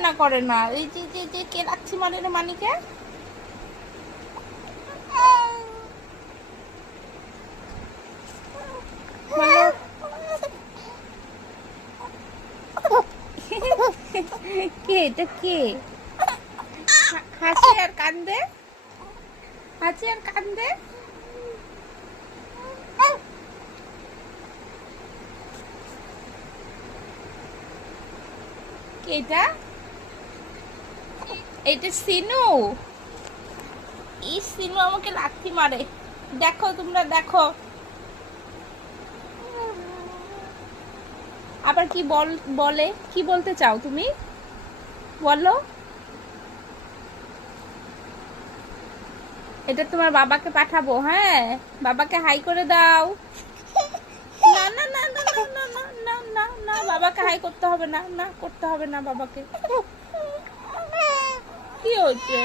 কান্না করে না। এই যে যে যে কে লাথি মারে রে মানিকে? বলো কে এটা কে? হাসি আর কান্দে, হাসি আর কান্দে। কে এটা? এটা সিনু। এই সিনু আমাকে লাথি মারে, দেখো তোমরা দেখো। আবার কি বলে, কি বলতে চাও তুমি বলো? এটা তোমার বাবাকে পাঠাবো, হ্যাঁ বাবাকে হাই করে দাও। না না না না না না না না না না, বাবাকে হাই করতে হবে না, না করতে হবে না বাবাকে। কি হচ্ছে?